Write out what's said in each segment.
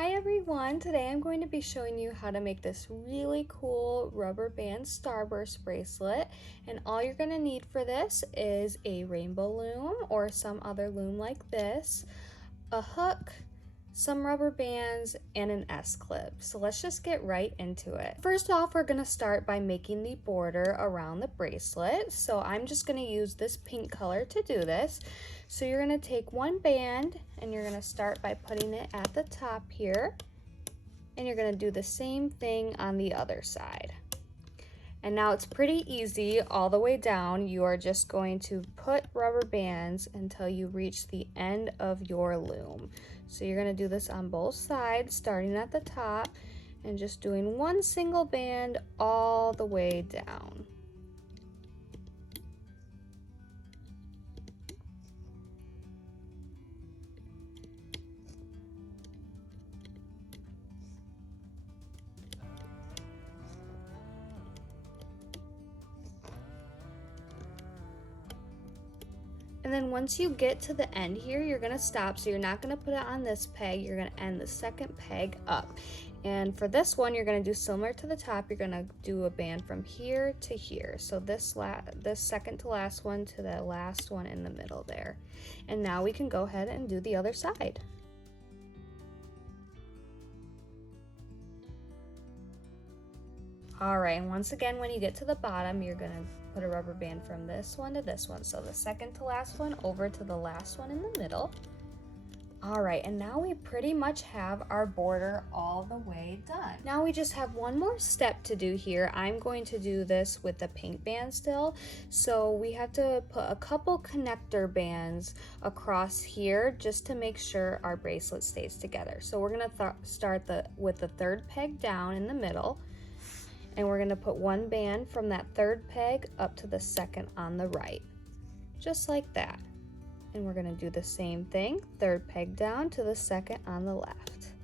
Hi everyone, today I'm going to be showing you how to make this really cool rubber band Starburst bracelet, and all you're going to need for this is a Rainbow Loom or some other loom like this, a hook, some rubber bands, and an S-clip. So let's just get right into it. First off, we're going to start by making the border around the bracelet. So I'm just going to use this pink color to do this. So you're going to take one band and you're going to start by putting it at the top here, and you're going to do the same thing on the other side. And now it's pretty easy all the way down. You are just going to put rubber bands until you reach the end of your loom. So you're going to do this on both sides, starting at the top and just doing one single band all the way down. And then once you get to the end here, you're gonna stop. So you're not gonna put it on this peg, you're gonna end the second peg up. And for this one, you're gonna do similar to the top, you're gonna do a band from here to here. So this second to last one to the last one in the middle there. And now we can go ahead and do the other side. All right, and once again, when you get to the bottom, you're gonna put a rubber band from this one to this one. So the second to last one over to the last one in the middle. All right, and now we pretty much have our border all the way done. Now we just have one more step to do here. I'm going to do this with the pink band still. So we have to put a couple connector bands across here just to make sure our bracelet stays together. So we're gonna start with the third peg down in the middle. And we're gonna put one band from that third peg up to the second on the right, just like that. And we're gonna do the same thing, third peg down to the second on the left.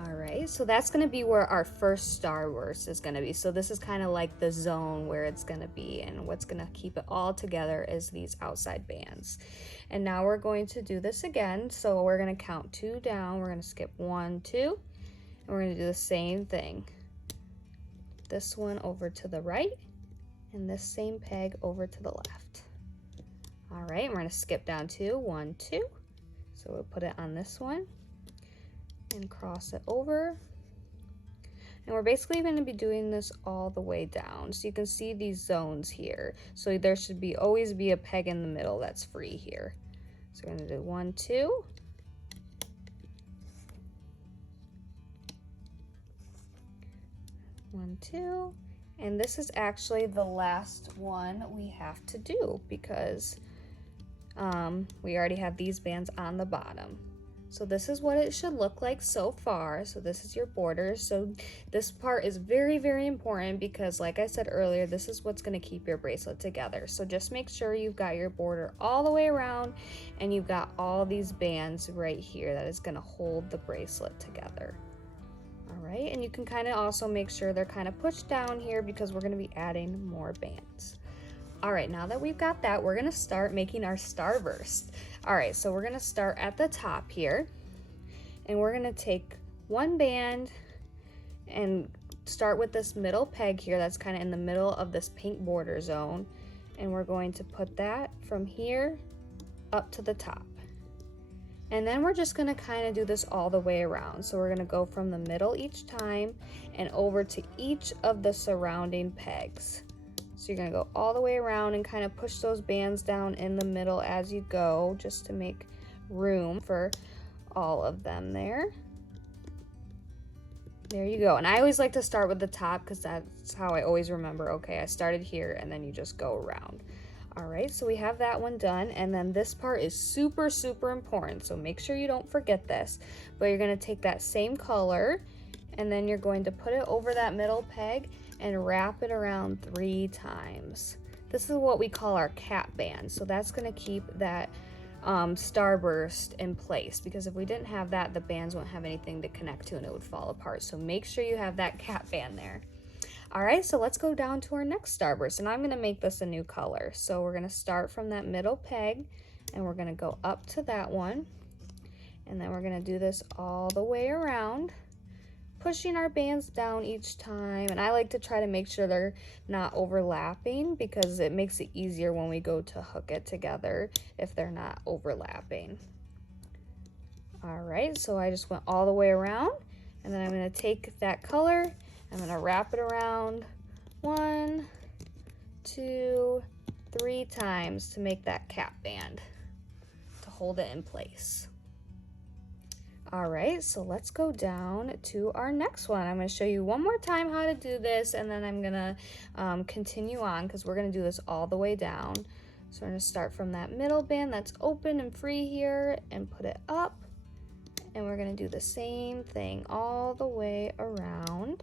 All right, so that's gonna be where our first Starburst is gonna be. So this is kind of like the zone where it's gonna be, and what's gonna keep it all together is these outside bands. And now we're going to do this again. So we're gonna count 2 down, we're gonna skip 1, 2, and we're gonna do the same thing. This one over to the right and this same peg over to the left. All right, we're gonna skip down 2, 1, 2. So we'll put it on this one and cross it over. And we're basically gonna be doing this all the way down. So you can see these zones here. So there should always be a peg in the middle that's free here. So we're gonna do 1, 2. 1, 2, and this is actually the last one we have to do because we already have these bands on the bottom. So this is what it should look like so far. So this is your border. So this part is very, very important because like I said earlier, this is what's going to keep your bracelet together. So just make sure you've got your border all the way around and you've got all these bands right here that is going to hold the bracelet together. All right, and you can kind of also make sure they're kind of pushed down here because we're going to be adding more bands. All right, now that we've got that, we're going to start making our Starburst. All right, so we're going to start at the top here, and we're going to take one band and start with this middle peg here that's kind of in the middle of this pink border zone, and we're going to put that from here up to the top. And then we're just gonna kind of do this all the way around. So we're gonna go from the middle each time and over to each of the surrounding pegs. So you're gonna go all the way around and kind of push those bands down in the middle as you go, just to make room for all of them there. There you go. And I always like to start with the top because that's how I always remember, okay, I started here and then you just go around. All right, so we have that one done, and then this part is super, super important, so make sure you don't forget this. But you're gonna take that same color, and then you're going to put it over that middle peg and wrap it around 3 times. This is what we call our cap band, so that's gonna keep that Starburst in place, because if we didn't have that, the bands won't have anything to connect to and it would fall apart. So make sure you have that cap band there. All right, so let's go down to our next Starburst, and I'm gonna make this a new color. So we're gonna start from that middle peg and we're gonna go up to that one, And then we're gonna do this all the way around, pushing our bands down each time. And I like to try to make sure they're not overlapping because it makes it easier when we go to hook it together if they're not overlapping. All right, so I just went all the way around, and then I'm gonna take that color, I'm gonna wrap it around 1, 2, 3 times to make that cap band to hold it in place. All right, so let's go down to our next one. I'm gonna show you one more time how to do this, and then I'm gonna continue on because we're gonna do this all the way down. So we're gonna start from that middle band that's open and free here and put it up. And we're gonna do the same thing all the way around.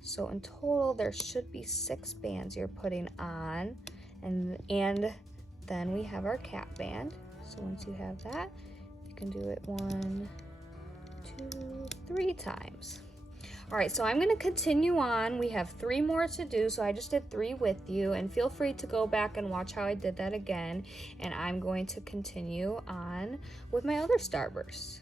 So in total, there should be 6 bands you're putting on, and then we have our cap band. So once you have that, you can do it 1, 2, 3 times. All right, so I'm gonna continue on. We have 3 more to do, so I just did 3 with you, and feel free to go back and watch how I did that again, and I'm going to continue on with my other Starbursts.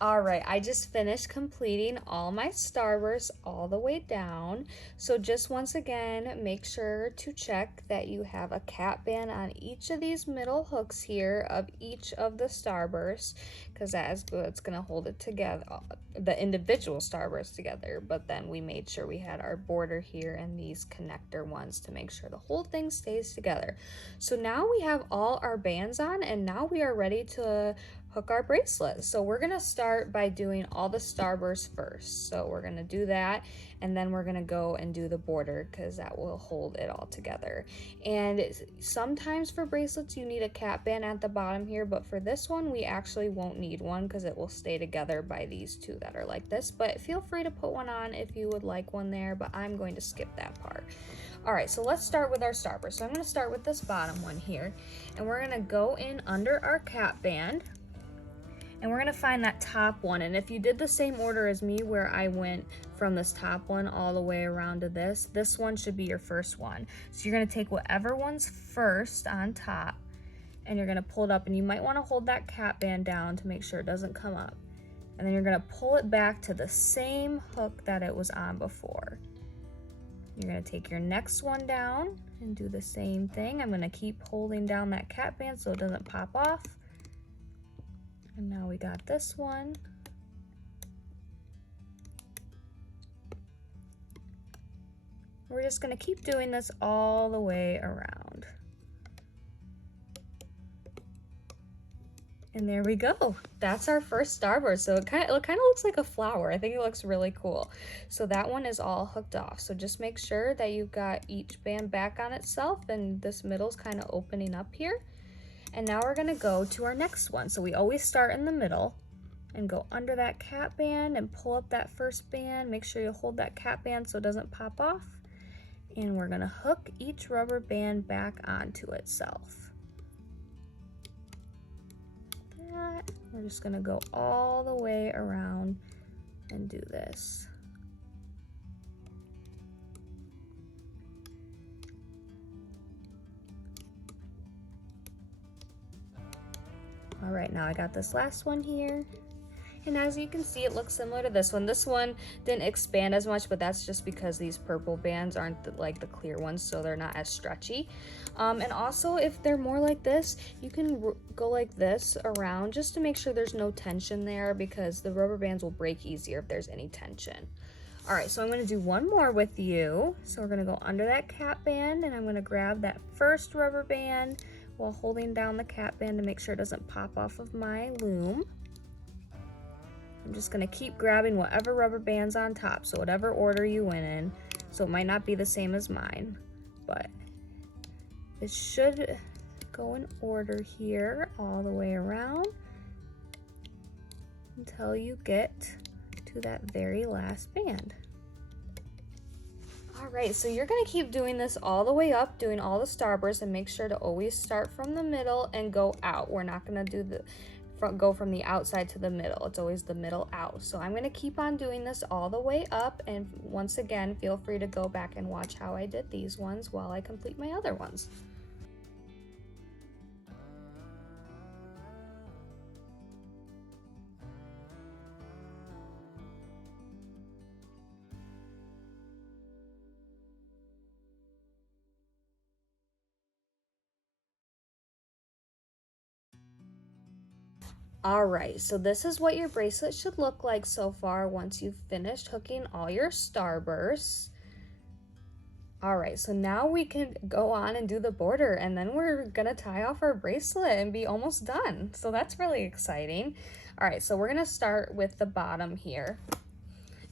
All right, I just finished completing all my Starbursts all the way down. So just once again, make sure to check that you have a cap band on each of these middle hooks here of each of the Starbursts, because that is good. It's gonna hold it together, the individual Starbursts together. But then we made sure we had our border here and these connector ones to make sure the whole thing stays together. So now we have all our bands on, and now we are ready to hook our bracelet. So we're gonna start by doing all the Starbursts first. So we're gonna do that, and then we're gonna go and do the border because that will hold it all together. And sometimes for bracelets you need a cap band at the bottom here, but for this one we actually won't need one because it will stay together by these 2 that are like this. But feel free to put one on if you would like one there, but I'm going to skip that part. All right, so let's start with our Starburst. So I'm gonna start with this bottom one here, and we're gonna go in under our cap band, and we're gonna find that top one. And if you did the same order as me where I went from this top one all the way around to this one should be your first one. So you're gonna take whatever one's first on top and you're gonna pull it up, and you might wanna hold that cap band down to make sure it doesn't come up. And then you're gonna pull it back to the same hook that it was on before. You're gonna take your next one down and do the same thing. I'm gonna keep holding down that cap band so it doesn't pop off. And now we got this one. We're just gonna keep doing this all the way around. And there we go. That's our first Starburst. So it kind of looks like a flower. I think it looks really cool. So that one is all hooked off. So just make sure that you've got each band back on itself, and this middle's kind of opening up here. And now we're gonna go to our next one. So we always start in the middle and go under that cap band and pull up that first band. Make sure you hold that cap band so it doesn't pop off. And we're gonna hook each rubber band back onto itself. That. We're just gonna go all the way around and do this. All right, now I got this last one here. And as you can see, it looks similar to this one. This one didn't expand as much, but that's just because these purple bands aren't like the clear ones, so they're not as stretchy. And also, if they're more like this, you can go like this around just to make sure there's no tension there, because the rubber bands will break easier if there's any tension. All right, so I'm gonna do one more with you. So we're gonna go under that cap band, and I'm gonna grab that first rubber band while holding down the cap band to make sure it doesn't pop off of my loom. I'm just gonna keep grabbing whatever rubber band's on top, so whatever order you went in. So it might not be the same as mine, but it should go in order here all the way around until you get to that very last band. All right, so you're gonna keep doing this all the way up, doing all the starbursts, and make sure to always start from the middle and go out. We're not gonna do the go from the outside to the middle. It's always the middle out. So I'm gonna keep on doing this all the way up, and once again, feel free to go back and watch how I did these ones while I complete my other ones. All right, so this is what your bracelet should look like so far once you've finished hooking all your starbursts. All right, so now we can go on and do the border, and then we're gonna tie off our bracelet and be almost done. So that's really exciting. All right, so we're gonna start with the bottom here.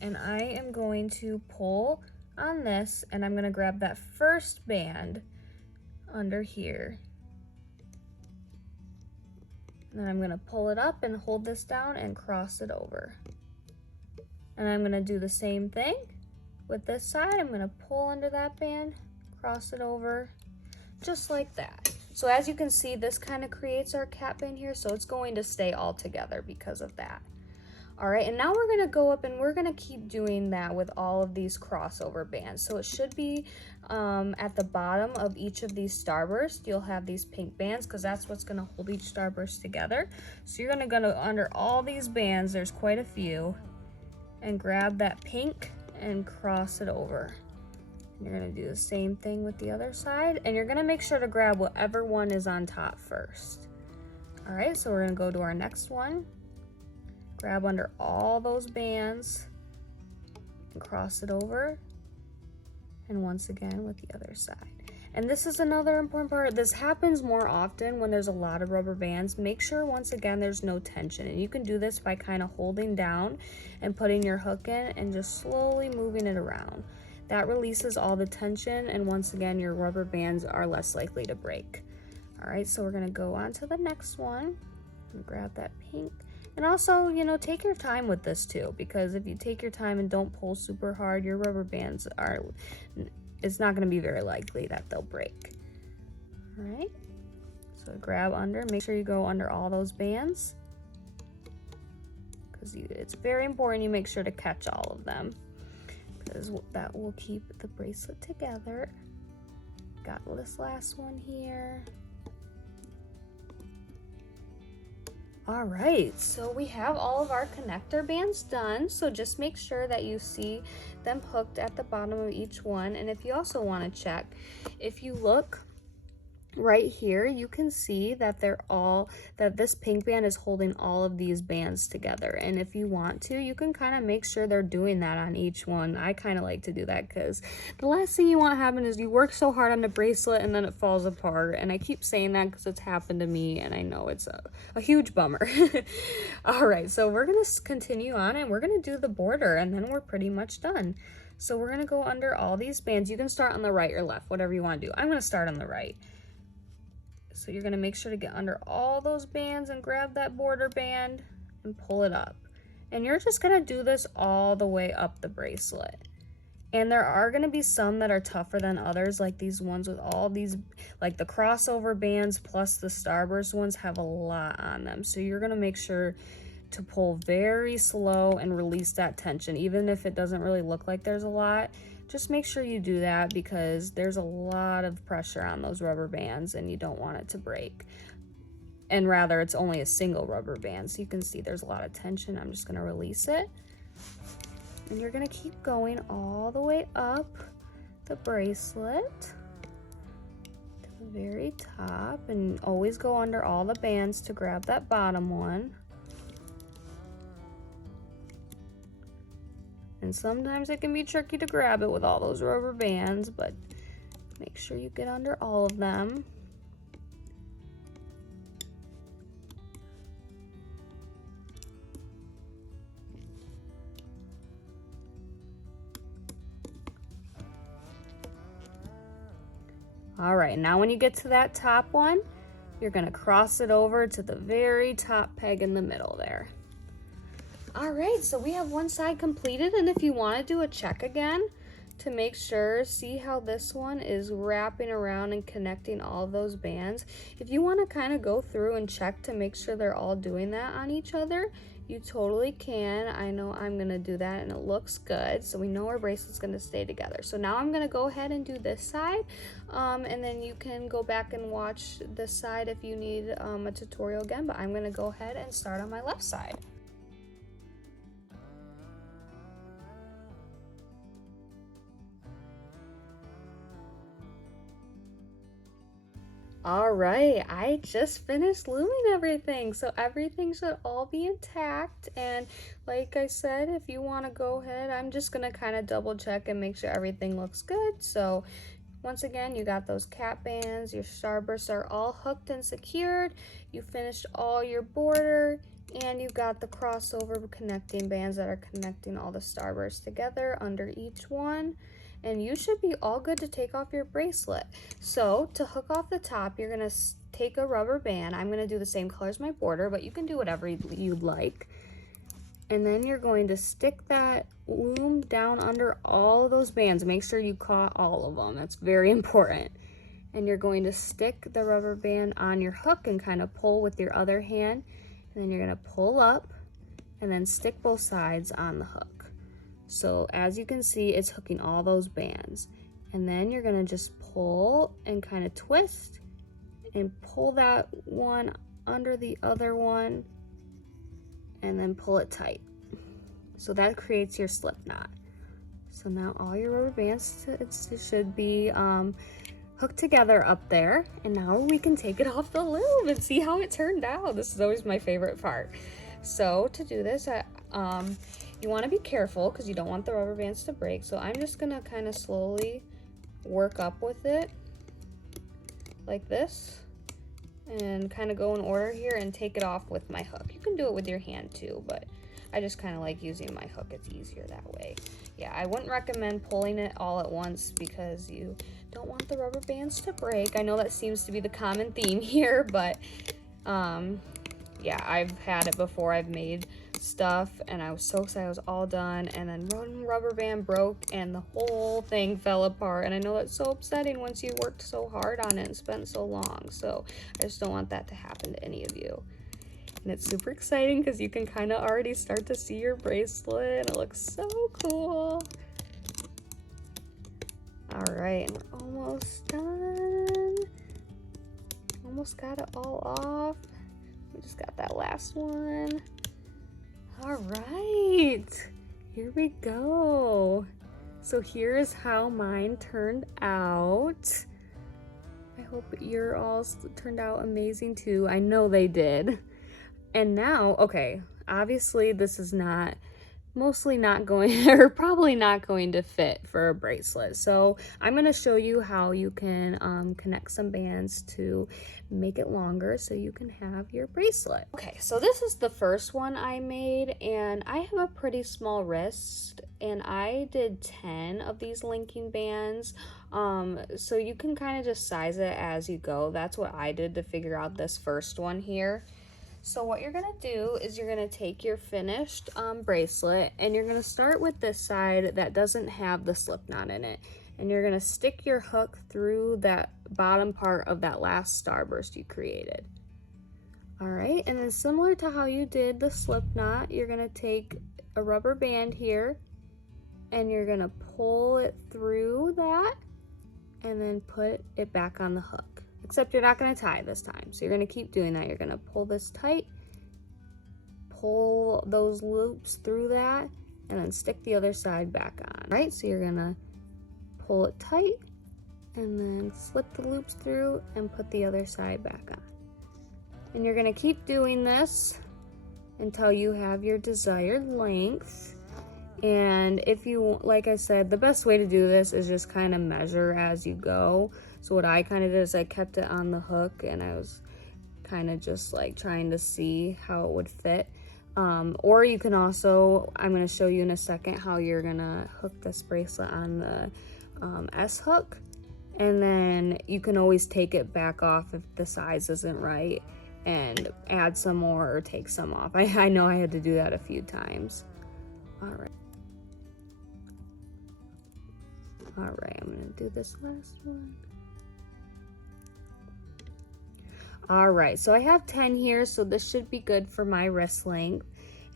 And I am going to pull on this, and I'm gonna grab that first band under here. And then I'm gonna pull it up and hold this down and cross it over. And I'm gonna do the same thing with this side. I'm gonna pull under that band, cross it over, just like that. So as you can see, this kind of creates our cap band here, so it's going to stay all together because of that. All right, and now we're gonna go up and we're gonna keep doing that with all of these crossover bands. So it should be at the bottom of each of these starbursts, you'll have these pink bands because that's what's gonna hold each starburst together. So you're gonna go under all these bands, there's quite a few, and grab that pink and cross it over. And you're gonna do the same thing with the other side, and you're gonna make sure to grab whatever one is on top first. All right, so we're gonna go to our next one. Grab under all those bands and cross it over, and once again with the other side. And this is another important part. This happens more often when there's a lot of rubber bands. Make sure once again there's no tension, and you can do this by kind of holding down and putting your hook in and just slowly moving it around. That releases all the tension, and once again your rubber bands are less likely to break. All right, so we're gonna go on to the next one and grab that pink. And also, you know, take your time with this too, because if you take your time and don't pull super hard, your rubber bands it's not going to be very likely that they'll break. All right, so grab under, make sure you go under all those bands, because it's very important you make sure to catch all of them, because that will keep the bracelet together. Got this last one here. All right, so we have all of our connector bands done. So just make sure that you see them hooked at the bottom of each one. And if you also want to check, if you look right here, you can see that that this pink band is holding all of these bands together. And if you want to, you can kind of make sure they're doing that on each one. I kind of like to do that because the last thing you want to happen is you work so hard on the bracelet and then it falls apart. And I keep saying that because it's happened to me, and I know it's a huge bummer. All right, so we're gonna continue on and we're gonna do the border, and then we're pretty much done. So we're gonna go under all these bands. You can start on the right or left, whatever you want to do. I'm gonna start on the right. So you're gonna make sure to get under all those bands and grab that border band and pull it up. And you're just gonna do this all the way up the bracelet. And there are gonna be some that are tougher than others, like these ones with all these, like the crossover bands plus the starburst ones have a lot on them. So you're gonna make sure to pull very slow and release that tension. Even if it doesn't really look like there's a lot, just make sure you do that, because there's a lot of pressure on those rubber bands and you don't want it to break. And rather, it's only a single rubber band, so you can see there's a lot of tension. I'm just gonna release it. And you're gonna keep going all the way up the bracelet to the very top, and always go under all the bands to grab that bottom one. And sometimes it can be tricky to grab it with all those rubber bands, but make sure you get under all of them. All right, now when you get to that top one, you're gonna cross it over to the very top peg in the middle there. All right, so we have one side completed, and if you want to do a check again to make sure, see how this one is wrapping around and connecting all of those bands. If you want to kind of go through and check to make sure they're all doing that on each other, you totally can. I know I'm gonna do that and it looks good, so we know our bracelet's gonna stay together. So now I'm gonna go ahead and do this side, and then you can go back and watch this side if you need a tutorial again, but I'm gonna go ahead and start on my left side. All right, I just finished looming everything, so everything should all be intact. And like I said, if you want to go ahead, I'm just gonna kind of double check and make sure everything looks good. So once again, you got those cap bands, your starbursts are all hooked and secured, you finished all your border, and you've got the crossover connecting bands that are connecting all the starbursts together under each one. And you should be all good to take off your bracelet. So to hook off the top, you're gonna take a rubber band. I'm gonna do the same color as my border, but you can do whatever you'd like. And then you're going to stick that loom down under all of those bands. Make sure you caught all of them. That's very important. And you're going to stick the rubber band on your hook and kind of pull with your other hand. And then you're gonna pull up and then stick both sides on the hook. So as you can see, it's hooking all those bands. And then you're gonna just pull and kind of twist and pull that one under the other one and then pull it tight. So that creates your slip knot. So now all your rubber bands should be hooked together up there. And now we can take it off the loom and see how it turned out. This is always my favorite part. So to do this, you want to be careful because you don't want the rubber bands to break. So I'm just going to kind of slowly work up with it like this and kind of go in order here and take it off with my hook. You can do it with your hand too, but I just kind of like using my hook. It's easier that way. Yeah, I wouldn't recommend pulling it all at once because you don't want the rubber bands to break. I know that seems to be the common theme here, but yeah, I've had it before. I've made stuff and I was so excited it was all done, and then one rubber band broke and the whole thing fell apart. And I know that's so upsetting once you worked so hard on it and spent so long. So I just don't want that to happen to any of you. And it's super exciting because you can kind of already start to see your bracelet. It looks so cool. All right, and we're almost done. Almost got it all off. We just got that last one. All right, here we go. So here is how mine turned out. I hope your all turned out amazing too. I know they did. And now, okay, obviously this is mostly not going, or probably not going to fit for a bracelet. So I'm going to show you how you can connect some bands to make it longer so you can have your bracelet. Okay, so this is the first one I made, and I have a pretty small wrist, and I did 10 of these linking bands. So you can kind of just size it as you go. That's what I did to figure out this first one here. So what you're gonna do is you're gonna take your finished bracelet, and you're gonna start with this side that doesn't have the slip knot in it. And you're gonna stick your hook through that bottom part of that last starburst you created. All right, and then similar to how you did the slip knot, you're gonna take a rubber band here, and you're gonna pull it through that, and then put it back on the hook. Except you're not going to tie this time. So you're going to keep doing that. You're going to pull this tight, pull those loops through that, and then stick the other side back on. Right? So you're going to pull it tight and then slip the loops through and put the other side back on. And you're going to keep doing this until you have your desired length. And if you, like I said, the best way to do this is just kind of measure as you go. So what I kind of did is I kept it on the hook, and I was kind of just like trying to see how it would fit. Or you can also, I'm going to show you in a second how you're going to hook this bracelet on the S hook. And then you can always take it back off if the size isn't right and add some more or take some off. I know I had to do that a few times. All right. All right, I'm gonna do this last one. All right, so I have 10 here, so this should be good for my wrist length.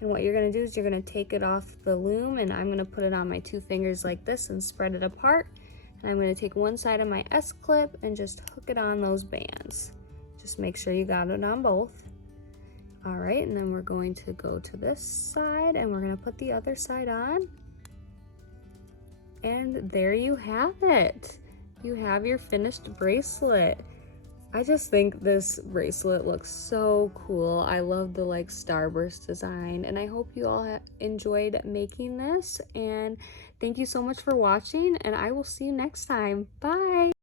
And what you're gonna do is you're gonna take it off the loom, and I'm gonna put it on my 2 fingers like this and spread it apart. And I'm gonna take one side of my S-clip and just hook it on those bands. Just make sure you got it on both. All right, and then we're going to go to this side and we're gonna put the other side on. And there you have it. You have your finished bracelet. I just think this bracelet looks so cool. I love the like Starburst design, and I hope you all enjoyed making this, and thank you so much for watching, and I will see you next time. Bye.